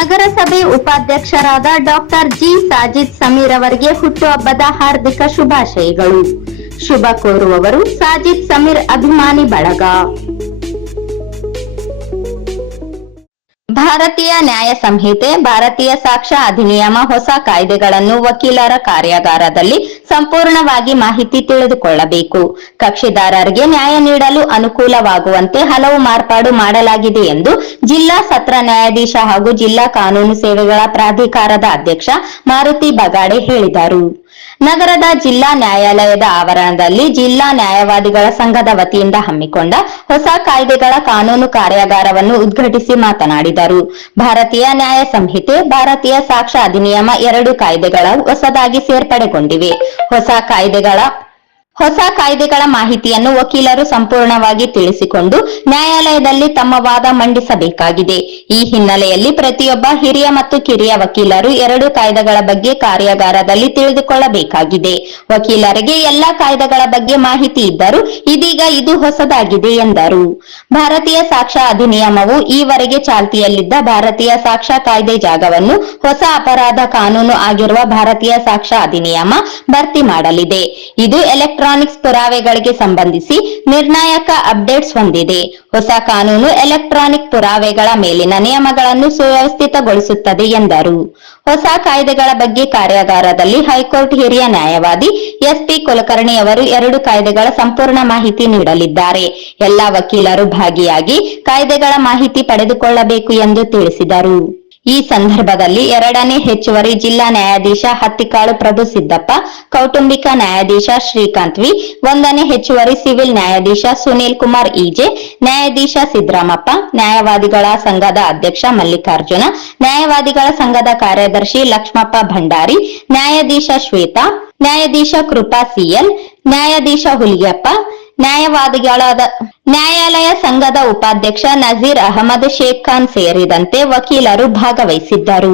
ನಗರಸಭೆ ಉಪಾಧ್ಯಕ್ಷರಾದ doctor G Sajid Sameer ಅವರಿಗೆ ಹುಟ್ಟುಹಬ್ಬದ ಹಾರ್ದಿಕ ಶುಭಾಶಯಗಳು. ಶುಭ ಕೋರುವವರು ಸಾಜಿದ್ ಸಮೀರ್ ಅಭಿಮಾನಿ ಬಳಗ. ಭಾರತೀಯ ನ್ಯಾಯ ಸಂಹಿತೆ, ಭಾರತೀಯ ಸಾಕ್ಷ್ಯ ಅಧಿನಿಯಮ ಹೊಸ ಕಾಯ್ದೆಗಳನ್ನು ವಕೀಲರ ಕಾರ್ಯಾಗಾರದಲ್ಲಿ ಸಂಪೂರ್ಣವಾಗಿ ಮಾಹಿತಿ ತಿಳಿದುಕೊಳ್ಳಬೇಕು. ಕಕ್ಷಿದಾರರಿಗೆ ನ್ಯಾಯ ನೀಡಲು ಅನುಕೂಲವಾಗುವಂತೆ ಹಲವು ಮಾರ್ಪಾಡು ಮಾಡಲಾಗಿದೆ ಎಂದು ಜಿಲ್ಲಾ ಸತ್ರ ನ್ಯಾಯಾಧೀಶ ಹಾಗೂ ಜಿಲ್ಲಾ ಕಾನೂನು ಸೇವೆಗಳ ಪ್ರಾಧಿಕಾರದ ಅಧ್ಯಕ್ಷ ಮಾರುತಿ ಬಗಾಡೆ ಹೇಳಿದರು. ನಗರದ ಜಿಲ್ಲಾ ನ್ಯಾಯಾಲಯದ ಆವರಣದಲ್ಲಿ ಜಿಲ್ಲಾ ನ್ಯಾಯವಾದಿಗಳ ಸಂಘದ ವತಿಯಿಂದ ಹಮ್ಮಿಕೊಂಡ ಹೊಸ ಕಾಯ್ದೆಗಳ ಕಾನೂನು ಕಾರ್ಯಾಗಾರವನ್ನು ಉದ್ಘಾಟಿಸಿ ಮಾತನಾಡಿದರು. ಭಾರತೀಯ ನ್ಯಾಯ ಸಂಹಿತೆ, ಭಾರತೀಯ ಸಾಕ್ಷ್ಯ ಅಧಿನಿಯಮ 2 ಕಾಯ್ದೆಗಳ ಹೊಸದಾಗಿ ಸೇರ್ಪಡೆಗೊಂಡಿವೆ. ಹೊಸ ಕಾಯ್ದೆಗಳ ಮಾಹಿತಿಯನ್ನು ವಕೀಲರು ಸಂಪೂರ್ಣವಾಗಿ ತಿಳಿಸಿಕೊಂಡು ನ್ಯಾಯಾಲಯದಲ್ಲಿ ತಮ್ಮ ವಾದ ಮಂಡಿಸಬೇಕಾಗಿದೆ. ಈ ಹಿನ್ನೆಲೆಯಲ್ಲಿ ಪ್ರತಿಯೊಬ್ಬ ಹಿರಿಯ ಮತ್ತು ಕಿರಿಯ ವಕೀಲರು 2 ಕಾಯ್ದೆಗಳ ಬಗ್ಗೆ ಕಾರ್ಯಾಗಾರದಲ್ಲಿ ತಿಳಿದುಕೊಳ್ಳಬೇಕಾಗಿದೆ. ವಕೀಲರಿಗೆ ಎಲ್ಲಾ ಕಾಯ್ದೆಗಳ ಬಗ್ಗೆ ಮಾಹಿತಿ ಇದ್ದರೂ ಇದೀಗ ಇದು ಹೊಸದಾಗಿದೆ ಎಂದರು. ಭಾರತೀಯ ಸಾಕ್ಷ್ಯ ಅಧಿನಿಯಮವು ಈವರೆಗೆ ಚಾಲ್ತಿಯಲ್ಲಿದ್ದ ಭಾರತೀಯ ಸಾಕ್ಷ್ಯ ಕಾಯ್ದೆ ಜಾಗವನ್ನು ಹೊಸ ಅಪರಾಧ ಕಾನೂನು ಆಗಿರುವ ಭಾರತೀಯ ಸಾಕ್ಷ್ಯ ಅಧಿನಿಯಮ ಭರ್ತಿ ಮಾಡಲಿದೆ. ಇದು ಎಲೆಕ್ಟ್ರಾನಿಕ್ಸ್ ಪುರಾವೆಗಳಿಗೆ ಸಂಬಂಧಿಸಿ ನಿರ್ಣಾಯಕ ಅಪ್ಡೇಟ್ಸ್ ಹೊಂದಿದೆ. ಹೊಸ ಕಾನೂನು ಎಲೆಕ್ಟ್ರಾನಿಕ್ ಪುರಾವೆಗಳ ಮೇಲಿನ ನಿಯಮಗಳನ್ನು ಸುವ್ಯವಸ್ಥಿತಗೊಳಿಸುತ್ತದೆ ಎಂದರು. ಹೊಸ ಕಾಯ್ದೆಗಳ ಬಗ್ಗೆ ಕಾರ್ಯಾಗಾರದಲ್ಲಿ ಹೈಕೋರ್ಟ್ ಹಿರಿಯ ನ್ಯಾಯವಾದಿ ಎಸ್ಪಿ ಕುಲಕರ್ಣಿ ಅವರು 2 ಕಾಯ್ದೆಗಳ ಸಂಪೂರ್ಣ ಮಾಹಿತಿ ನೀಡಲಿದ್ದಾರೆ. ಎಲ್ಲಾ ವಕೀಲರು ಭಾಗಿಯಾಗಿ ಕಾಯ್ದೆಗಳ ಮಾಹಿತಿ ಪಡೆದುಕೊಳ್ಳಬೇಕು ಎಂದು ತಿಳಿಸಿದರು. ಈ ಸಂದರ್ಭದಲ್ಲಿ 2ನೇ ಹೆಚ್ಚುವರಿ ಜಿಲ್ಲಾ ನ್ಯಾಯಾಧೀಶ ಹತ್ತಿಕಾಳು ಪ್ರಭು ಸಿದ್ದಪ್ಪ, ಕೌಟುಂಬಿಕ ನ್ಯಾಯಾಧೀಶ ಶ್ರೀಕಾಂತ್ ವಿ, 1ನೇ ಹೆಚ್ಚುವರಿ ಸಿವಿಲ್ ನ್ಯಾಯಾಧೀಶ ಸುನೀಲ್ ಕುಮಾರ್ ಇಜೆ, ನ್ಯಾಯಾಧೀಶ ಸಿದ್ದರಾಮಪ್ಪ, ನ್ಯಾಯವಾದಿಗಳ ಸಂಘದ ಅಧ್ಯಕ್ಷ ಮಲ್ಲಿಕಾರ್ಜುನ, ನ್ಯಾಯವಾದಿಗಳ ಸಂಘದ ಕಾರ್ಯದರ್ಶಿ ಲಕ್ಷ್ಮಪ್ಪ ಭಂಡಾರಿ, ನ್ಯಾಯಾಧೀಶ ಶ್ವೇತಾ, ನ್ಯಾಯಾಧೀಶ ಕೃಪಾ ಸಿಎಲ್, ನ್ಯಾಯಾಧೀಶ ಹುಲಿಯಪ್ಪ, ನ್ಯಾಯವಾದಿಗಳಾದ ನ್ಯಾಯಾಲಯ ಸಂಘದ ಉಪಾಧ್ಯಕ್ಷ ನಜೀರ್ ಅಹಮದ್, ಶೇಖ್ ಖಾನ್ ಸೇರಿದಂತೆ ವಕೀಲರು ಭಾಗವಹಿಸಿದ್ದರು.